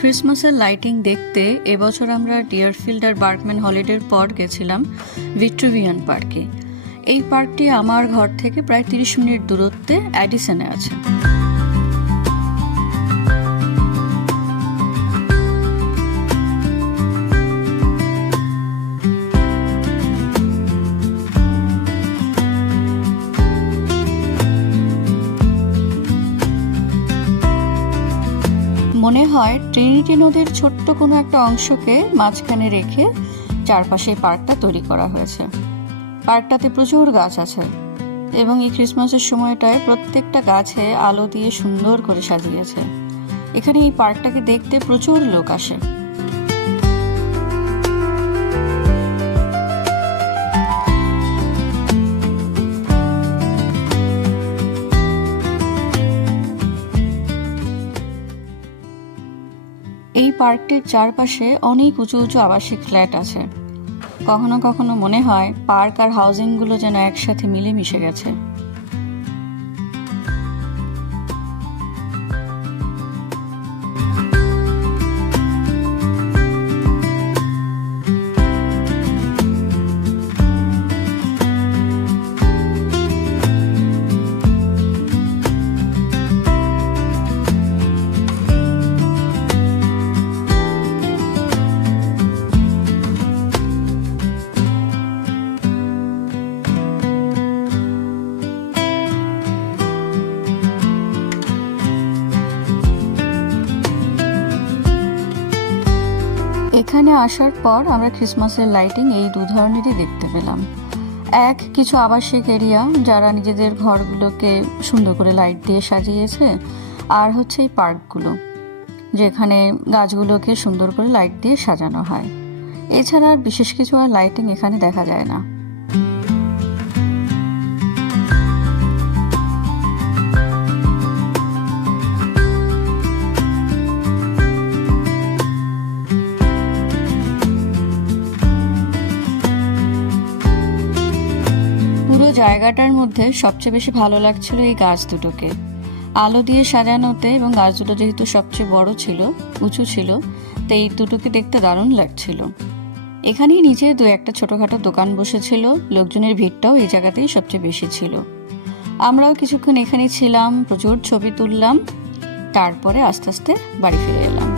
ক্রিসমাসের লাইটিং দেখতে এবছর আমরা ডিয়ারফিল্ড আর বার্কম্যান হলিডের পর গেছিলাম ভিক্টোরিয়ান পার্কে। এই পার্কটি আমার ঘর থেকে প্রায় 30 মিনিট দূরত্বে অ্যাডিসনে আছে। মনে হয় ট্রিনিটি নদীর ছোট্ট কোনো একটা অংশকে মাঝখানে রেখে চারপাশে পার্কটা তৈরি করা হয়েছে। পার্কটাতে প্রচুর গাছ আছে এবং এই ক্রিসমাসের সময়টায় প্রত্যেকটা গাছে আলো দিয়ে সুন্দর করে সাজিয়েছে। এখানে এই পার্কটাকে দেখতে প্রচুর লোক আসে। এই পার্কটির চারপাশে অনেক উঁচু উঁচু আবাসিক ফ্ল্যাট আছে। কখনো কখনো মনে হয় পার্ক আর হাউজিংগুলো যেন একসাথে মিলেমিশে গেছে। এখানে আসার পর আমরা ক্রিসমাসের লাইটিং এই দু ধরনেরই দেখতে পেলাম। কিছু আবাসিক এরিয়া যারা নিজেদের ঘরগুলোকে সুন্দর করে লাইট দিয়ে সাজিয়েছে, আর হচ্ছে এই পার্কগুলো যেখানে গাছগুলোকে সুন্দর করে লাইট দিয়ে সাজানো হয়। এছাড়া আর বিশেষ কিছু আর লাইটিং এখানে দেখা যায় না। জায়গাটার মধ্যে সবচেয়ে বেশি ভালো লাগছিল এই গাছ দুটোকে আলো দিয়ে সাজানোতে, এবং গাছ দুটো যেহেতু সবচেয়ে বড় ছিল, উঁচু ছিল, তো এই দুটোকে দেখতে দারুণ লাগছিল। এখানেই নিচে দু একটা ছোটখাটো দোকান বসেছিল, লোকজনের ভিড়টাও এই জায়গাতেই সবচেয়ে বেশি ছিল। আমরাও কিছুক্ষণ এখানেই ছিলাম, প্রচুর ছবি তুললাম, তারপরে আস্তে আস্তে বাড়ি ফিরে এলাম।